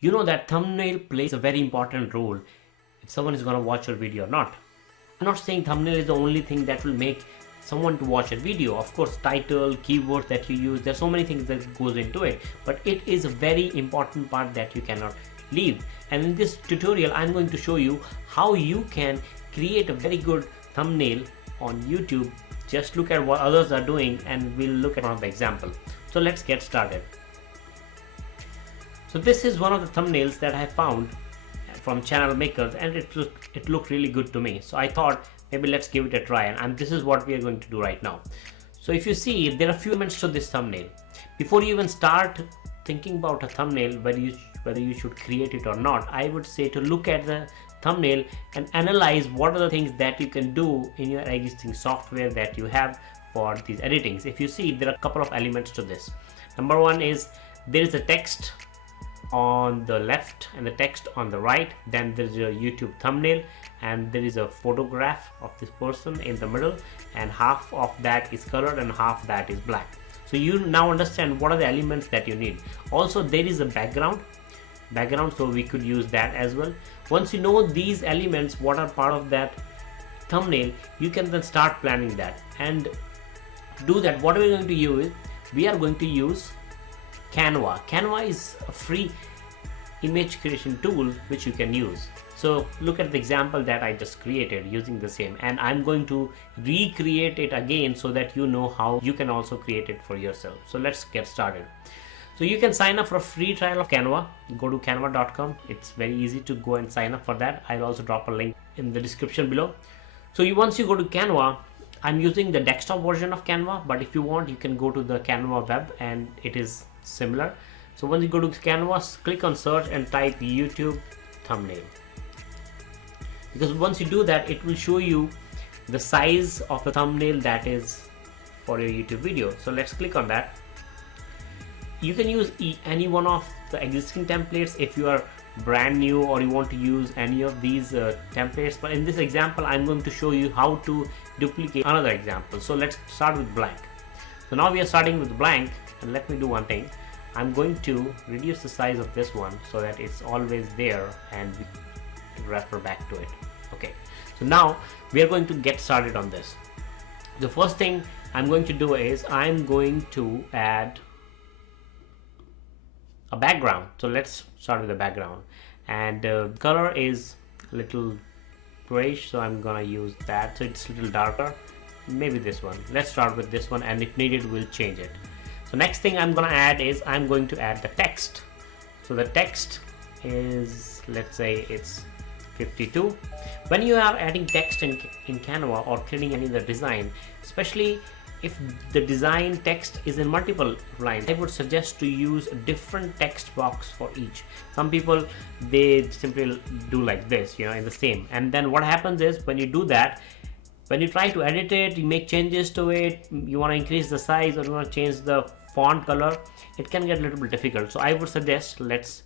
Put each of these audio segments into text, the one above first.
You know that thumbnail plays a very important role if someone is going to watch your video or not. I'm not saying thumbnail is the only thing that will make someone to watch a video. Of course, title, keywords that you use, there's so many things that goes into it, but it is a very important part that you cannot leave. And in this tutorial, I'm going to show you how you can create a very good thumbnail on YouTube. Just look at what others are doing and we'll look at one of the examples. So let's get started. So this is one of the thumbnails that I found from channel makers, and it looked really good to me. So I thought maybe let's give it a try, and this is what we are going to do right now. So if you see, there are a few elements to this thumbnail. Before you even start thinking about a thumbnail, whether you should create it or not, I would say to look at the thumbnail and analyze what are the things that you can do in your existing software that you have for these editings. If you see, there are a couple of elements to this. Number one is there is a text on the left and the text on the right, then there is a YouTube thumbnail, and there is a photograph of this person in the middle, and half of that is colored and half that is black. So you now understand what are the elements that you need. Also, there is a background, so we could use that as well. Once you know these elements, what are part of that thumbnail, you can then start planning that. And do that, what we're going to use, we are going to use Canva. Canva is a free image creation tool which you can use. So look at the example that I just created using the same, and I'm going to recreate it again so that you know how you can also create it for yourself. So let's get started. So you can sign up for a free trial of Canva. Go to canva.com. It's very easy to go and sign up for that. I'll also drop a link in the description below. So once you go to Canva, I'm using the desktop version of Canva, but if you want, you can go to the Canva web and it is similar. So once you go to Canvas, click on search and type YouTube thumbnail, because once you do that, it will show you the size of the thumbnail that is for your YouTube video. So let's click on that. You can use any one of the existing templates if you are brand new or you want to use any of these templates, but in this example I'm going to show you how to duplicate another example. So let's start with blank. So now we are starting with blank, and let me do one thing. I'm going to reduce the size of this one so that it's always there and we can refer back to it. Okay, so now we are going to get started on this. The first thing I'm going to do is I'm going to add a background. So let's start with the background, and color is a little grayish, so I'm gonna use that, so it's a little darker. Maybe this one. Let's start with this one, and if needed we'll change it. So next thing I'm gonna add is I'm going to add the text. So the text is, let's say it's 52. When you are adding text in Canva or creating any other design, especially if the design text is in multiple lines, I would suggest to use a different text box for each. Some people, they simply do like this, in the same, and then what happens is when you do that, when you try to edit it, you make changes to it, you want to increase the size or you want to change the font color, it can get a little bit difficult. So I would suggest let's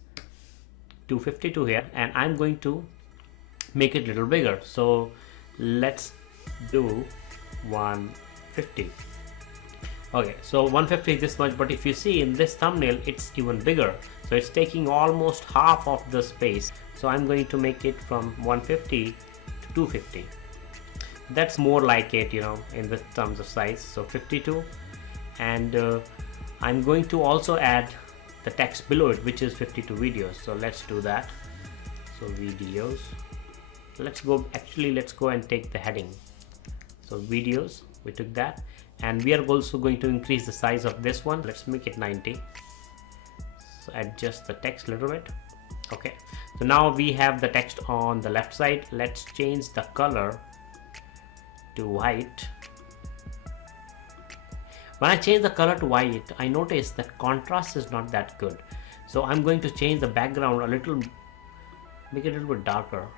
do 52 here, and I'm going to make it a little bigger. So let's do 150. Okay, so 150 is this much, but if you see in this thumbnail, it's even bigger. So it's taking almost half of the space. So I'm going to make it from 150 to 250. That's more like it, in the terms of size. So 52, and I'm going to also add the text below it, which is 52 videos. So let's do that. So videos, let's go and take the heading. So videos, we took that, and we are also going to increase the size of this one. Let's make it 90. So adjust the text a little bit. Okay, so now we have the text on the left side. Let's change the color to white. When I change the color to white, I notice that contrast is not that good. So I'm going to change the background a little, make it a little bit darker,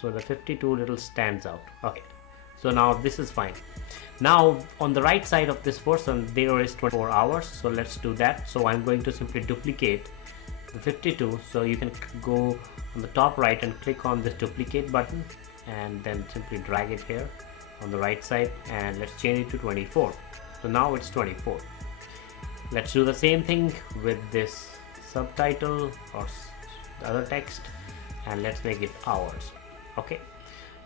so the 52 little stands out. Okay, so now this is fine. Now on the right side of this person, there is 24 hours. So let's do that. So I'm going to simply duplicate the 52. So you can go on the top right and click on this duplicate button, and then simply drag it here on the right side, and let's change it to 24. So now it's 24. Let's do the same thing with this subtitle or the other text, and let's make it ours. Okay,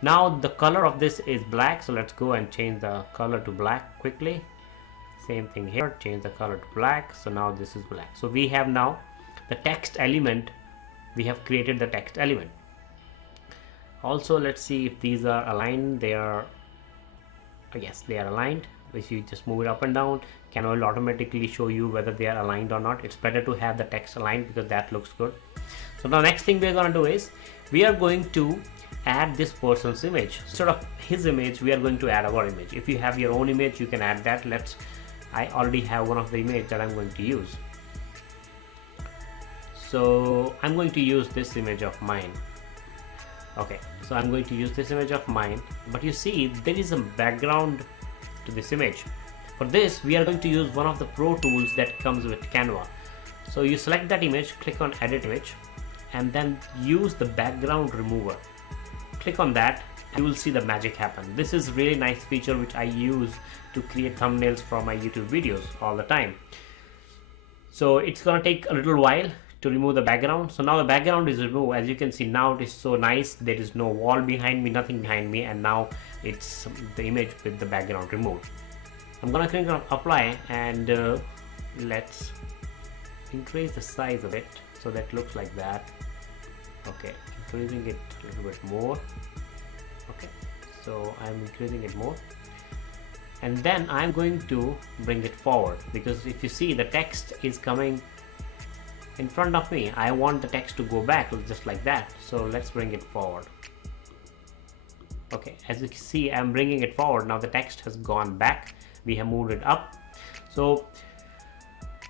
now the color of this is black, so let's go and change the color to black quickly. Same thing here, change the color to black. So now this is black. So we have now the text element. We have created the text element. Also, let's see if these are aligned. They are, yes, they are aligned. If you just move it up and down, Canva will automatically show you whether they are aligned or not. It's better to have the text aligned because that looks good. So the next thing we're going to do is we are going to add this person's image. Instead of his image, we are going to add our image. If you have your own image, you can add that. I already have one of the image that I'm going to use. So I'm going to use this image of mine. Okay, so I'm going to use this image of mine, but you see there is a background to this image. For this, we are going to use one of the pro tools that comes with Canva. So you select that image, click on edit image, and then use the background remover. Click on that, you will see the magic happen. This is really nice feature which I use to create thumbnails for my YouTube videos all the time. So it's gonna take a little while to remove the background. So now the background is removed. As you can see, now it is so nice. There is no wall behind me, nothing behind me, and now it's the image with the background removed. I'm gonna click on apply, and let's increase the size of it so that looks like that. Okay, increasing it a little bit more. Okay, so I'm increasing it more, and then I'm going to bring it forward, because if you see the text is coming in front of me, I want the text to go back just like that. So let's bring it forward. Okay, as you can see, I'm bringing it forward. Now the text has gone back. We have moved it up. So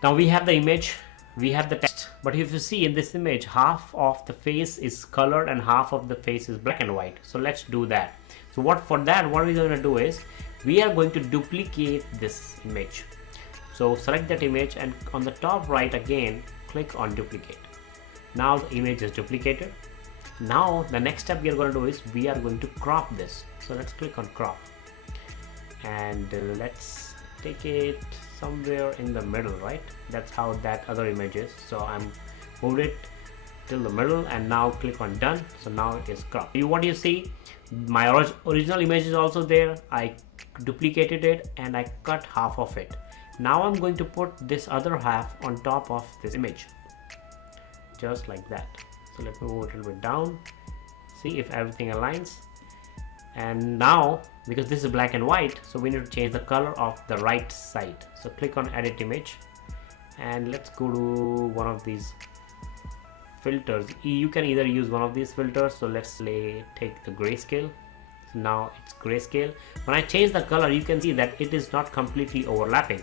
now we have the image, we have the text, but if you see in this image, half of the face is colored and half of the face is black and white. So let's do that. So what we're going to do is we are going to duplicate this image. So select that image, and on the top right again, click on duplicate. Now the image is duplicated. Now the next step we are going to do is we are going to crop this. So let's click on crop, and let's take it somewhere in the middle, right? That's how that other image is. So I'm moved it till the middle, and now click on done. So now it is cropped. What you see, my original image is also there. I duplicated it and I cut half of it. Now I'm going to put this other half on top of this image, just like that. So let me move it a little bit down, see if everything aligns. And now, because this is black and white, so we need to change the color of the right side. So click on edit image, and let's go to one of these filters. You can either use one of these filters. So let's take the grayscale. So now it's grayscale. When I change the color, you can see that it is not completely overlapping.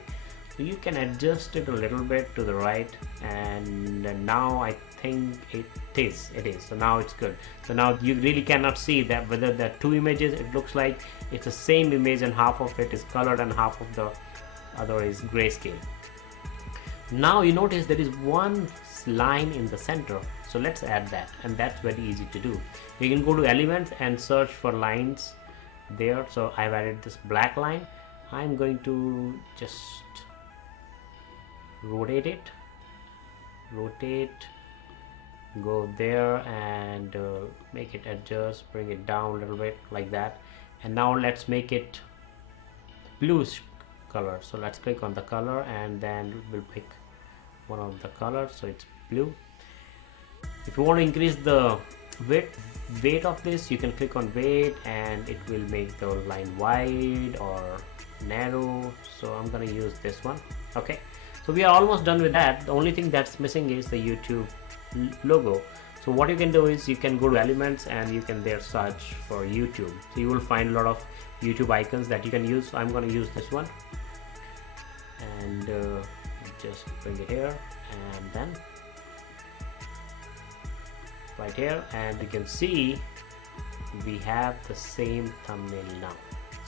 So you can adjust it a little bit to the right, and now I think it is. So now it's good. So now you really cannot see that whether there are two images. It looks like it's the same image, and half of it is colored and half of the other is grayscale. Now you notice there is one line in the center. So let's add that, and that's very easy to do. You can go to elements and search for lines there. So I've added this black line. I'm going to just rotate it, go there, and make it adjust, bring it down a little bit like that. And now let's make it bluish color. So let's click on the color, and then we'll pick one of the colors, so it's blue. If you want to increase the weight of this, you can click on weight, and it will make the line wide or narrow. So I'm going to use this one. Okay, so we are almost done with that. The only thing that's missing is the YouTube logo. So what you can do is you can go to elements, and you can there search for YouTube. So you will find a lot of YouTube icons that you can use. So I'm going to use this one, and just bring it here, and then right here, and you can see we have the same thumbnail now.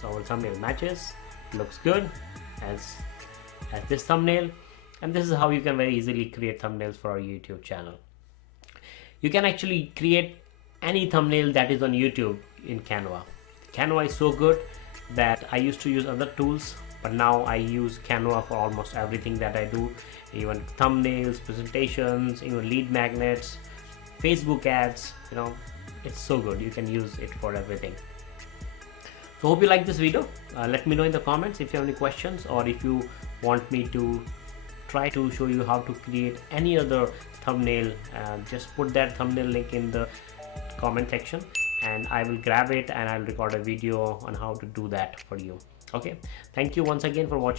So our thumbnail matches, looks good as this thumbnail. And this is how you can very easily create thumbnails for our YouTube channel. You can actually create any thumbnail that is on YouTube in Canva. Canva is so good that I used to use other tools but now I use Canva for almost everything that I do, even thumbnails, presentations, even lead magnets, Facebook ads. It's so good. You can use it for everything. So hope you like this video. Let me know in the comments if you have any questions, or if you want me to try to show you how to create any other thumbnail. Just put that thumbnail link in the comment section and I will grab it and I'll record a video on how to do that for you. Okay, thank you once again for watching.